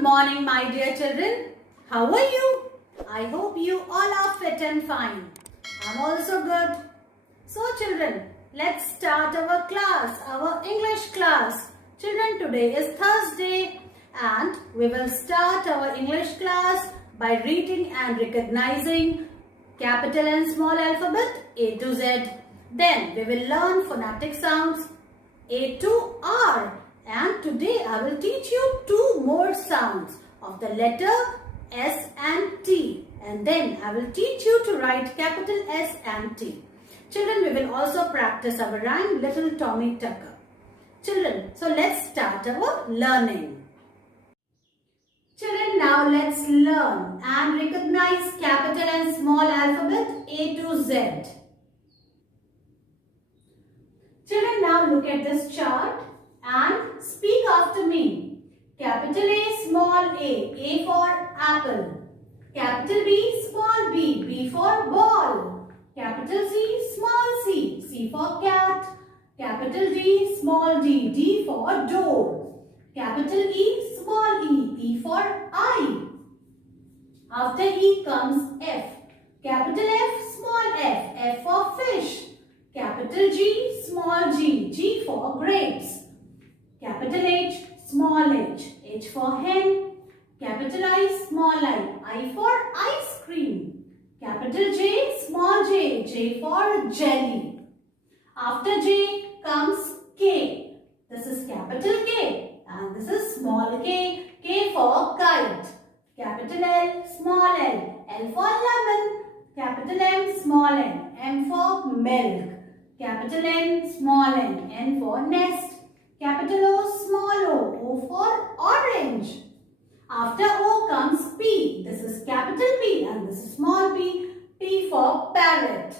Good morning, my dear children. How are you? I hope you all are fit and fine. I'm also good. So children, let's start our class, our English class. Children, today is Thursday and we will start our English class by reading and recognizing capital and small alphabet A to Z. Then we will learn phonetic sounds A to R. And today I will teach you two more sounds of the letter S and T. And then I will teach you to write capital S and T. Children, we will also practice our rhyme Little Tommy Tucker. Children, so let's start our learning. Children, now let's learn and recognize capital and small alphabet A to Z. Children, now look at this chart and speak after me. Capital A, small a for apple. Capital B, small b, b for ball. Capital C, small c, c for cat. Capital D, small d, d for door. Capital E, small e, e for eye. After E comes F. Capital F, small f, f for fish. Capital G, small g, g for grapes. Capital H, small h, h for hen. Capital I, small I for ice cream. Capital J, small j, j for jelly. After J comes K. This is capital K and this is small k, k for kite. Capital L, small l, l for lemon. Capital M, small n, m for milk. Capital N, small n, n for nest. Capital O, small o, o for orange. After O comes P. This is capital P and this is small p, P for parrot.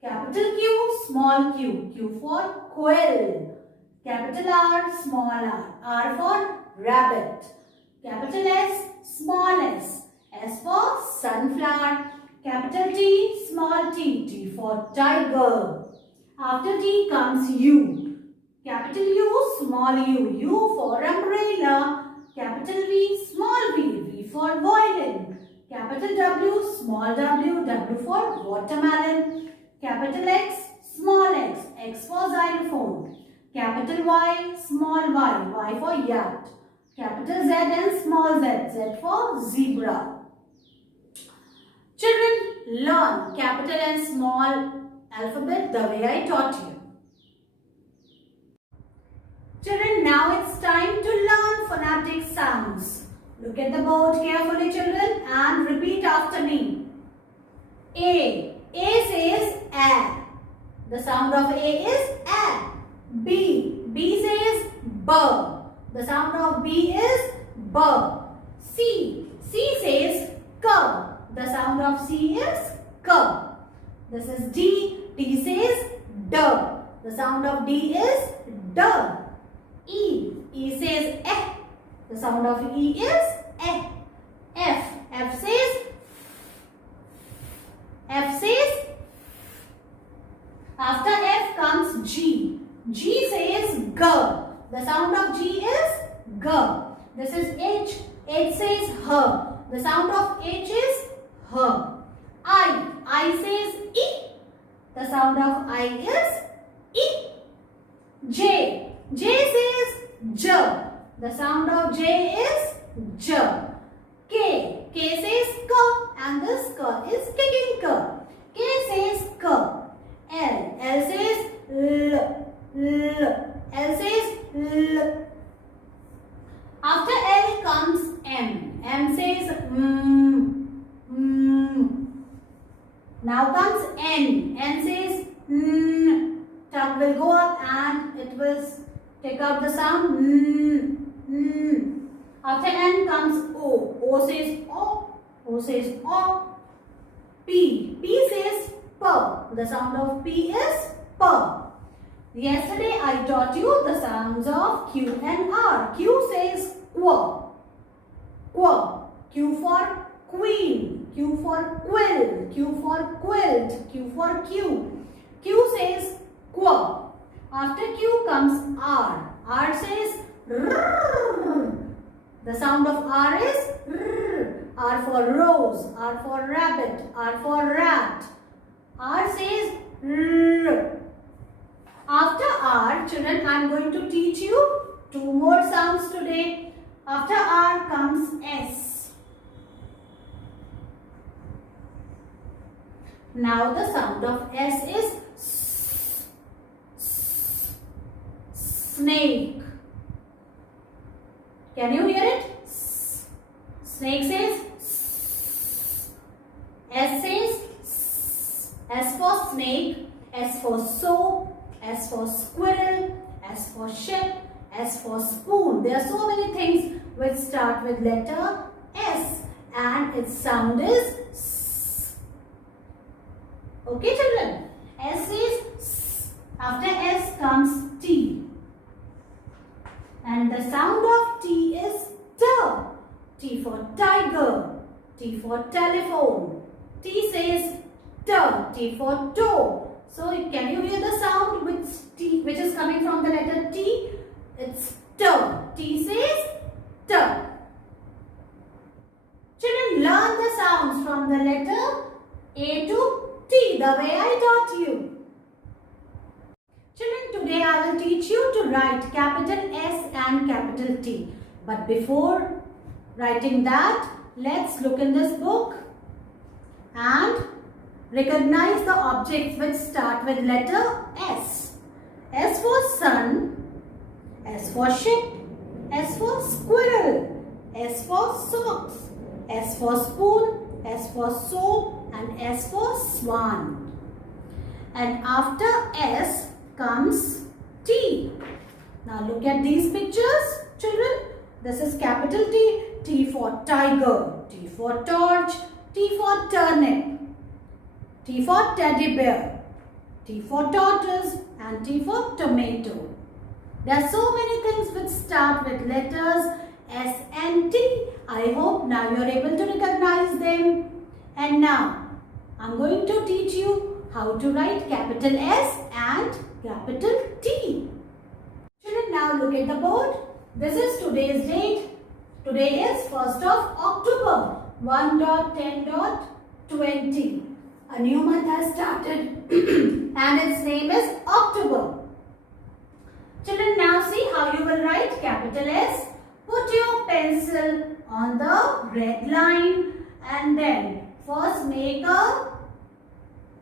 Capital Q, small q, q for quill. Capital R, small r, r for rabbit. Capital S, small s, s for sunflower. Capital T, small t, t for tiger. After T comes U. Capital U, small u, u for umbrella. Capital V, small v, v for violin. Capital W, small w, w for watermelon. Capital X, small x, x for xylophone. Capital Y, small y, y for yacht. Capital Z and small z, z for zebra. Children, learn capital and small alphabet the way I taught you. Children, now it's time to learn phonetic sounds. Look at the board carefully, children, and repeat after me. A. A says A. The sound of A is A. B. B says B. The sound of B is B. C. C says K. The sound of C is K. This is D. D says D. The sound of D is D. E. E says Eh. The sound of E is Eh. F. F says F says. After F comes G. G says G. The sound of G is G. This is H. H says H. The sound of H is H. I. I says E. The sound of I is E. J. J says J. The sound of J is J. K. K says K and this K is kicking K. K says K. L. L says L. L. L says L. After L comes M. M says Now comes N. N says N. Tongue will go up and it will take out the sound N. After N comes O. O says O. O says O. P. P says P. The sound of P is P. Yesterday I taught you the sounds of Q and R. Q says Qu. Qu. Q for queen. Q for quill. Q for quilt. Q for Q. Q says Qu. After Q comes R. R says Rrr. The The sound of R is R. R for rose, R for rabbit, R for rat. R says R. After R, children, I am going to teach you two more sounds today. After R comes S. Now the sound of S is S. S. Snake. Can you hear it? S. Snake says S. S says S. S for snake, S for soap, S for squirrel, S for ship, S for spoon. There are so many things which start with letter S and its sound is S. Okay children, S is S. After S comes T. And the sound of T is T. T for tiger, T for telephone. T says T. T for toe. So can you hear the sound which is coming from the letter T? It's T. T says T. Children, learn the sounds from the letter A to T the way I taught you. Children, today I will teach you to write capital S and capital T. But before writing that, let's look in this book and recognize the objects which start with letter S. S for sun, S for ship, S for squirrel, S for socks, S for spoon, S for soap and S for swan. And after S comes T. Now look at these pictures children. This is capital T. T for tiger, T for torch, T for turnip, T for teddy bear, T for tortoise and T for tomato. There are so many things which start with letters S and T. I hope now you are able to recognize them. And now I am going to teach you how to write capital S and capital T. Children, now look at the board. This is today's date. Today is 1st of October 1.10.20. A new month has started and its name is October. Children, now see how you will write capital S. Put your pencil on the red line and then first make a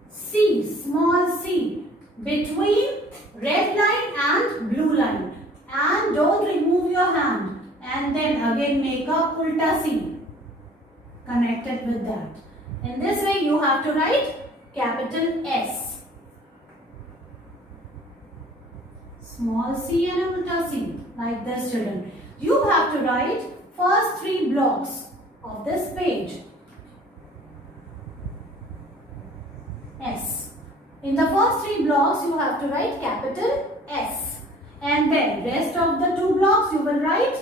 C, small C between red line and blue line. And don't remove your hand. And then again make a ulta C connected with that. In this way you have to write capital S. Small c and a ulta C like this children. You have to write first three blocks of this page. S. In the first three blocks you have to write capital S. And then rest of the two blocks you will write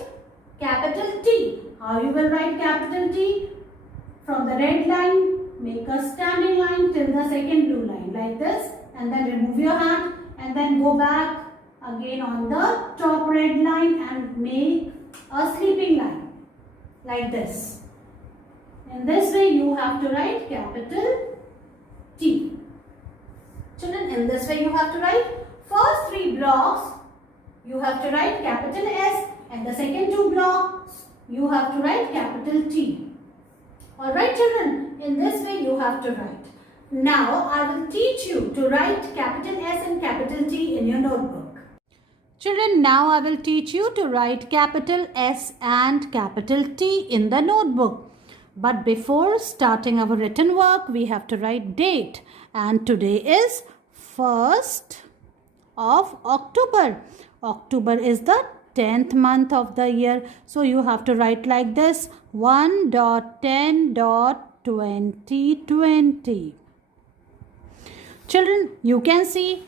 capital T. How you will write capital T? From the red line, make a standing line till the second blue line like this and then remove your hand and then go back again on the top red line and make a sleeping line like this. In this way you have to write capital T. Children, in this way you have to write first three blocks you have to write capital S and the second two blocks you have to write capital T. Alright children, in this way you have to write. Now I will teach you to write capital S and capital T in your notebook. Children, now I will teach you to write capital S and capital T in the notebook. But before starting our written work, we have to write date. And today is 1st of October. October is the 10th month of the year. So you have to write like this 1.10.2020. Children, you can see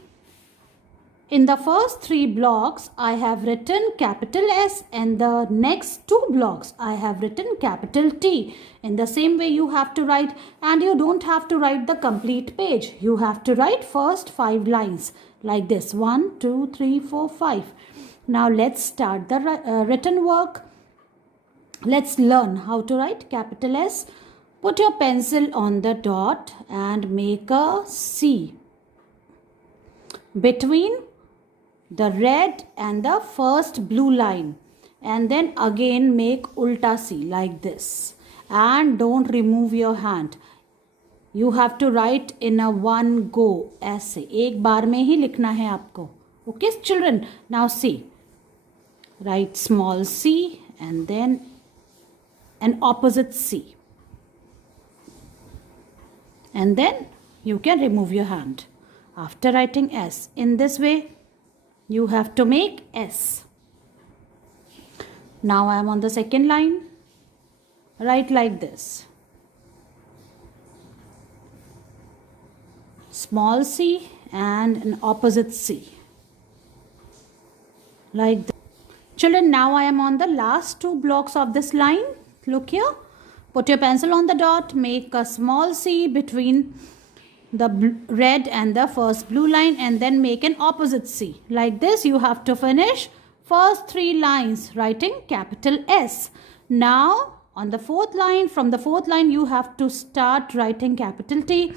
in the first three blocks I have written capital S and the next two blocks I have written capital T. In the same way you have to write, and you don't have to write the complete page. You have to write first 5 lines like this 1, 2, 3, 4, 5. Now let's start the written work. Let's learn how to write capital S. Put your pencil on the dot and make a C between the red and the first blue line, and then again make ulta C like this, and don't remove your hand. You have to write in a one go, ऐसे एक बार में ही लिखना है आपको. Okay children, now see, write small c and then an opposite C, and then you can remove your hand after writing S. In this way you have to make S. Now I am on the second line. Write like this, small c and an opposite C like this. Children, now I am on the last two blocks of this line. Look here, put your pencil on the dot, make a small C between the red and the first blue line, and then make an opposite C. Like this you have to finish first three lines writing capital S. Now on the fourth line, from the fourth line you have to start writing capital T.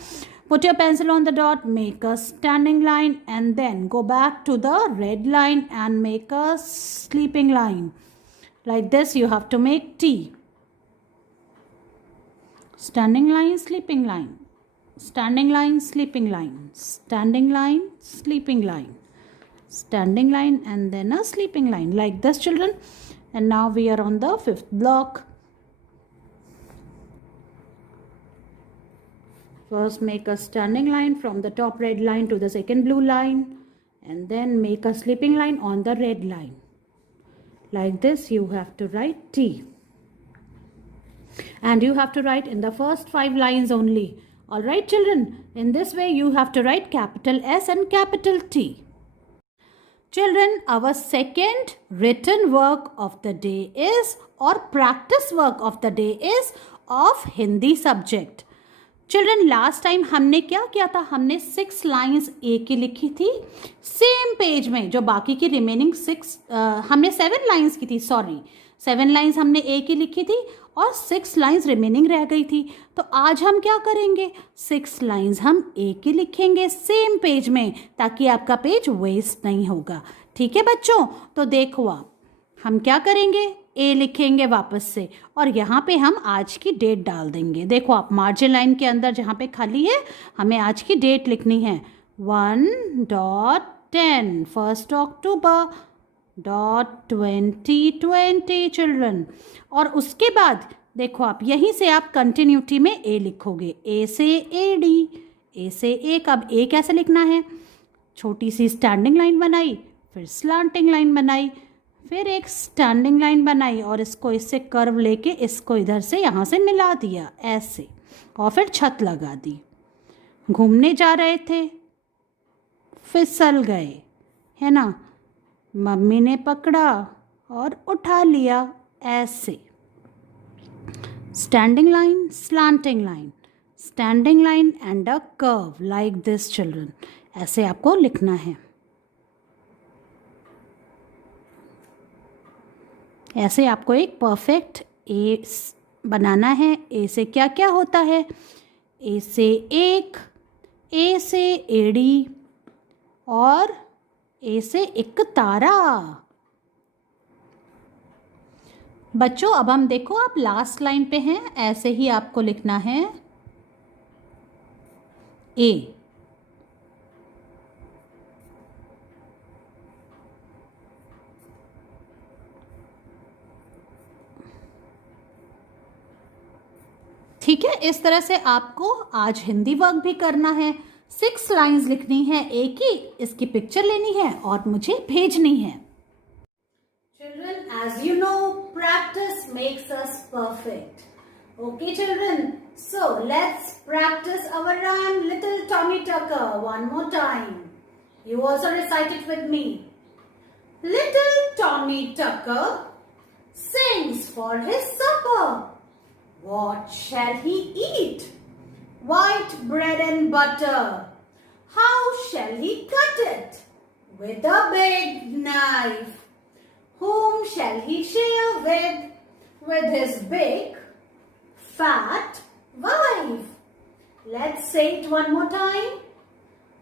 Put your pencil on the dot, make a standing line, and then go back to the red line and make a sleeping line. Like this you have to make T. Standing line, sleeping line, standing line, sleeping line, standing line, sleeping line, standing line, and then a sleeping line. Like this children. And now we are on the fifth block. First make a standing line from the top red line to the second blue line, and then make a sleeping line on the red line. Like this you have to write T. And you have to write in the first 5 lines only. Alright children, in this way you have to write capital S and capital T. Children, our second written work of the day is, or practice work of the day is, of Hindi subject. Children, last time हमने क्या किया था, हमने 6 lines A की लिखी थी same page में. जो बाकी की रिमेनिंग 6 हमने 7 lines की थी, सॉरी 7 lines हमने A की लिखी थी और 6 lines रिमेनिंग रह गई थी. तो आज हम क्या करेंगे, 6 lines हम A की लिखेंगे सेम पेज में, ताकि आपका पेज वेस्ट नहीं होगा. ठीक है बच्चों, तो देखो आप, हम क्या करेंगे, ए लिखेंगे वापस से, और यहाँ पे हम आज की डेट डाल देंगे. देखो आप, मार्जिन लाइन के अंदर जहाँ पे खाली है हमें आज की डेट लिखनी है 1.10 1 October 2020 चिल्ड्रन. और उसके बाद देखो आप, यहीं से आप कंटिन्यूटी में ए लिखोगे, ए से ए डी, ए से एक. अब ए कैसे लिखना है, छोटी सी स्टैंडिंग लाइन बनाई, फिर स्लांटिंग लाइन बनाई, फिर एक स्टैंडिंग लाइन बनाई, और इसको इससे कर्व लेके इसको इधर से यहाँ से मिला दिया ऐसे, और फिर छत लगा दी. घूमने जा रहे थे, फिसल गए, है ना, मम्मी ने पकड़ा और उठा लिया ऐसे. Standing line, slanting line, standing line and a curve like this children. ऐसे आपको लिखना है. ऐसे आपको एक परफेक्ट ए बनाना है. ए से क्या क्या होता है, ए से एक, ए से एड़ी, और ए से एक तारा. बच्चों अब हम देखो, आप लास्ट लाइन पे हैं, ऐसे ही आपको लिखना है ए. ठीक है, इस तरह से आपको आज हिंदी वर्क भी करना है. 6 लाइंस लिखनी है ए की, इसकी पिक्चर लेनी है और मुझे भेजनी है. Children, as you know, practice makes us perfect. Okay, children. So let's practice our rhyme, Little Tommy Tucker, one more time. You also recite it with me. Little Tommy Tucker sings for his supper. What shall he eat? White bread and butter. How shall he cut it? With a big knife. Whom shall he share with? with his big, fat wife. Let's say it one more time.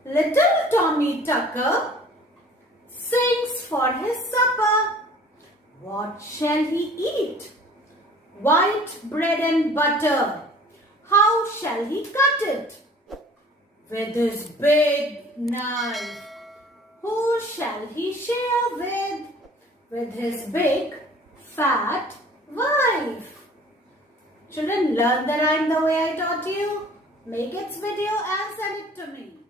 Little Tommy Tucker sings for his supper. What shall he eat? White bread and butter. How shall he cut it? With his big knife. Who shall he share with? With his big, fat wife. Children, learn the rhyme the way I taught you. Make its video and send it to me.